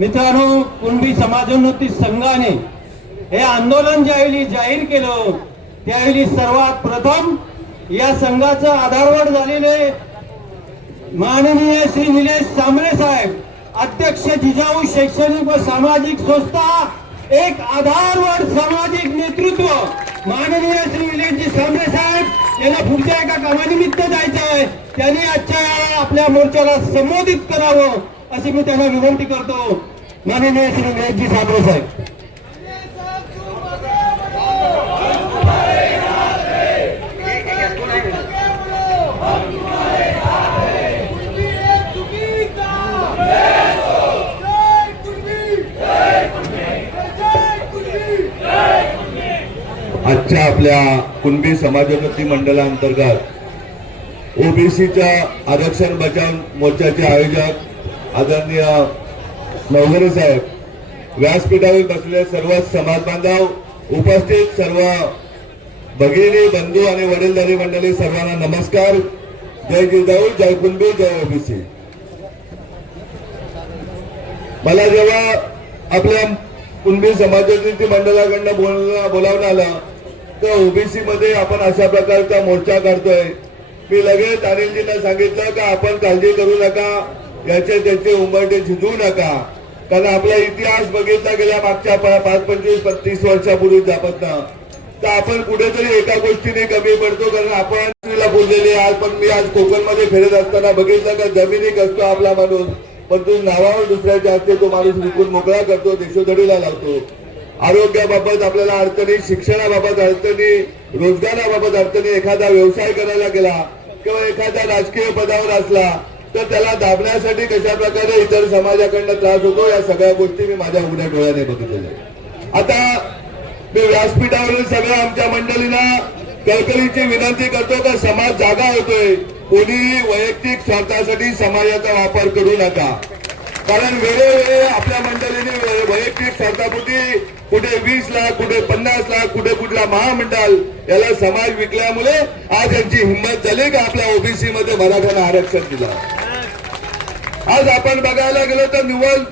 मित्रांनो कुणबी समाजोन्नती संघाने हे आंदोलन ज्यावेळी जाहीर केलं त्यावेळी सर्वात प्रथम या संघाचं आधारवड झालेले माननीय श्री निलेश सांबळे साहेब अध्यक्ष जिजाऊ शैक्षणिक व सामाजिक संस्था एक आधारवर सामाजिक नेतृत्व. माननीय श्री निलेशजी सांबळे साहेब यांना पुढच्या एका कामानिमित्त जायचं आहे. त्यांनी आजच्या आपल्या मोर्चाला संबोधित करावं. अशी मी त्यांना विनंती करतो. माननीय श्री निलेशजी सांबळे साहेब. आजच्या आपल्या कुणबी समाजोन्नती मंडळांतर्गत ओबीसीच्या आरक्षण बचाव मोर्चाचे आयोजक आदरणीय नवघरे साहेब व्यासपीठावर बसलेले सर्व समाज बांधव उपस्थित सर्व भगिनी बंधू आणि वडीलधारी मंडळी सर्वांना नमस्कार. जय जिजाऊ जय कुंभी जय ओबीसी. मला जेव्हा आपल्या कुणबी समाजोन्नती मंडळाकडनं बोलणं बोलावलं आलं तर ओबीसी मध्ये आपण अशा प्रकारचा मोर्चा काढतोय. मी लगेच अनिलजींना सांगितलं का आपण काळजी करू नका. याचे त्याचे उंबरटे झिजू नका. कारण आपला इतिहास बघितला गेला मागच्या पाच पंचवीस पस्तीस वर्षापूर्वी जापत ना तर आपण कुठेतरी एका गोष्टीने कमी पडतो कारण आपण तिला आज पण मी आज कोकणमध्ये फिरत असताना बघितलं का जमिनीक असतो आपला माणूस. पण तो नावावर दुसऱ्याच्या असते तो माणूस विकून मोकळा करतो देशोधडीला लावतो. आरोग्याबाबत आपल्याला अडचणी शिक्षणाबाबत अडचणी रोजगाराबाबत अडचणी एखादा व्यवसाय करायला गेला किंवा एखाद्या राजकीय पदावर असला तर त्याला दाबण्यासाठी कशा प्रकारे इतर समाजाकडनं त्रास होतो या सगळ्या गोष्टी मी माझ्या उघड्या डोळ्याने बघितलेल्या आता मी व्यासपीठावरील सगळ्या आमच्या मंडळींना कळकळीची विनंती करतो का समाज जागा होतोय कोणी वैयक्तिक स्वार्थासाठी समाजाचा वापर करू नका. कारण वेळोवेळी आपल्या मंडळीने वैयक्तिक स्वार्थापोटी कुठे वीस लाख कुठे पन्नास लाख कुठे कुठला महामंडळ याला समाज विकल्यामुळे आज यांची हिंमत झाली का आपल्या ओबीसी मध्ये मराठ्यांना आरक्षण दिलं? आज आपण बघायला गेलो तर निवड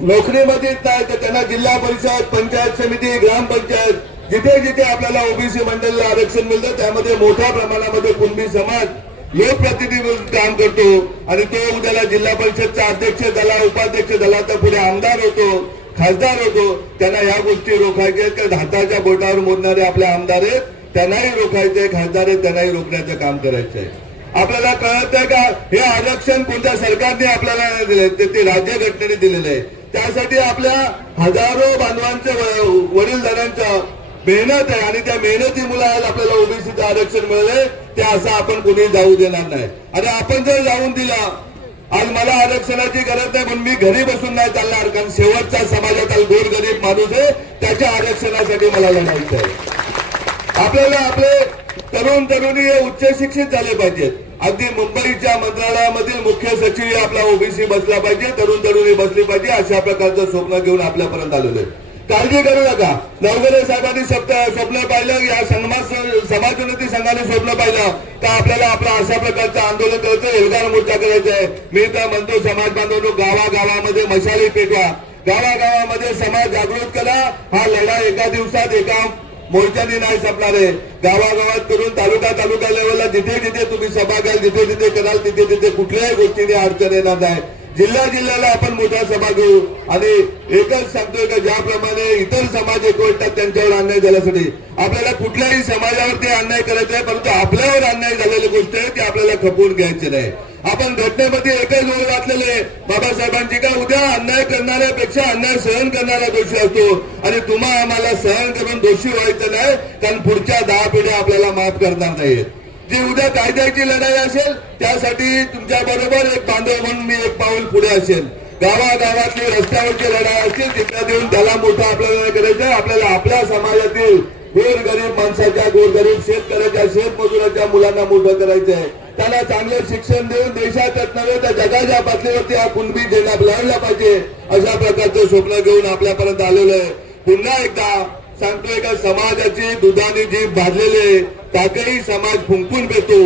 नोकरीमध्ये नाही तर त्यांना जिल्हा परिषद पंचायत समिती ग्रामपंचायत जिथे जिथे आपल्याला ओबीसी मंडळाला आरक्षण मिळतं त्यामध्ये मोठ्या प्रमाणामध्ये कुणबी समाज लोकप्रतिनिधी म्हणून काम करतो. आणि तो उद्याला जिल्हा परिषदचा अध्यक्ष झाला उपाध्यक्ष झाला तर पुढे आमदार होतो खासदार होतो. त्यांना या गोष्टी रोखायच्या आहेत हाताच्या बोटावर मोडणारे आपले आमदार आहेत त्यांनाही रोखायचे खासदार आहेत त्यांनाही रोखण्याचं काम करायचंय आपल्याला कळत का हे आरक्षण कोणत्या सरकारने आपल्याला नाही दिले ते ते राज्यघटनेने दिलेलं आहे. त्यासाठी आपल्या हजारो बांधवांचे व- मेहनत आहे आणि त्या मेहनती मुलाला आपल्याला ओबीसीचं आरक्षण मिळालंय ते असं आपण कुणी जाऊ देणार नाही. आणि आपण जर जाऊन दिला आज मला आरक्षणाची गरज नाही म्हणून मी घरी बसून नाही चालणार कारण शेवटचा समाजातील गोर गरीब माणूस आहे त्याच्या आरक्षणासाठी मला लढायचं आहे. आपल्याला आपले तरुण तरुणी हे उच्च शिक्षित झाले पाहिजेत. अगदी मुंबईच्या मंत्रालयामधील मुख्य सचिव आपला ओबीसी बसला पाहिजे तरुण तरुणी बसली पाहिजे अशा प्रकारचं स्वप्न घेऊन आपल्यापर्यंत आलेलं आहे. काळजी करू नका. नवगरे साहेबांनी शब्द स्वप्न पाहिलं या समाज समाजोन्नती संघाने स्वप्न पाहिलं. तर आपल्याला आपलं अशा प्रकारचं आंदोलन करायचं एल्गार मोर्चा करायचं आहे. मी तर म्हणतो समाज बांधवनो गावागावामध्ये मशाली पेटवा. गावागावामध्ये समाज जागृत करा. हा लढा एका दिवसात एका मोर्चाने नाही संपणार. आहे गावागावात करून तालुका तालुका लेवलला जिथे जिथे तुम्ही सभा घ्याल जिथे जिथे कराल तिथे तिथे कुठल्याही गोष्टीने अडचण येणार नाही. जिल्हा जिल्ह्याला आपण मोठा सभा घेऊ. आणि एकच सांगतोय का ज्याप्रमाणे इतर समाज एकवटतात त्यांच्यावर अन्याय झाल्यासाठी. आपल्याला कुठल्याही समाजावरती अन्याय करायचा आहे परंतु आपल्यावर अन्याय झालेली गोष्ट आहे ती आपल्याला खपवून घ्यायची नाही. आपण घटनेमध्ये एकच ओळ घातलेले बाबासाहेबांची का उद्या अन्याय करणाऱ्यापेक्षा अन्याय सहन करणारा दोषी असतो. आणि तुम्हा आम्हाला सहन करून दोषी व्हायचं नाही कारण पुढच्या दहा पिढ्या आपल्याला माफ करणार नाहीत. जी उद्या कायद्याची लढाई असेल त्यासाठी तुमच्या बरोबर एक बांधव म्हणून मी एक पाऊल पुढे असेल. गावागावातली रस्त्यावरची लढाई असतील तिथं देऊन त्याला मोठा आपल्याला करायचं आपल्याला आपल्या समाजातील गोरगरीब माणसाच्या गोरगरीब शेतकऱ्याच्या शेतमजुराच्या मुलांना मोठं करायचं आहे. त्याला चांगलं शिक्षण देऊन देशातच नव्हे तर जगाच्या पातळीवरती हा कुणबी झेंडा लढला पाहिजे अशा प्रकारचं स्वप्न घेऊन आपल्यापर्यंत आलेलं आहे. पुन्हा एकदा सांगतोय का समाजाची दुधाने जी भाजलेले त्यातही समाज फुंकून घेतो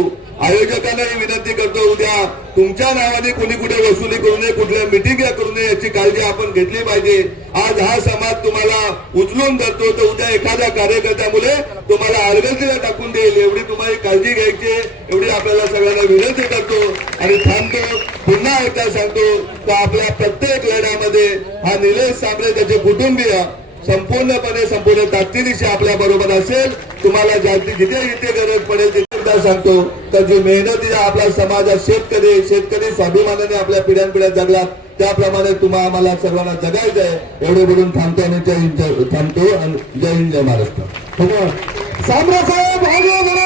आयोजकांनाही विनंती करतो उद्या तुमच्या नावाने कोणी कुठे वसुली करू नये कुठल्या मिटिंग करू नये याची काळजी आपण घेतली पाहिजे. आज हा समाज तुम्हाला उचलून धरतो तर उद्या एखाद्या कार्यकर्त्यामुळे तुम्हाला अर्गतीला टाकून देईल. एवढी तुम्हाला काळजी घ्यायची एवढी आपल्याला सगळ्यांना विनंती करतो. आणि थांबतो पुन्हा एकदा सांगतो तर आपल्या प्रत्येक लढ्यामध्ये हा निलेश सांबळे त्याचे कुटुंबीय संपूर्णपणे संपूर्ण ताकदीनिशी आपल्या बरोबर असेल तुम्हाला जास्ती जिथे जिथे गरज पडेल तिथे सांगतो. तर जी मेहनतीचा आपला समाजात शेतकरी शेतकरी स्वाभिमानाने आपल्या पिढ्यान पिढ्या जगलात त्याप्रमाणे तुम्हाला आम्हाला सर्वांना जगायचं आहे. एवढे बोलून थांबतो आणि जय हिंद थांबतो. आणि जय हिंद जय महाराष्ट्र. साहेब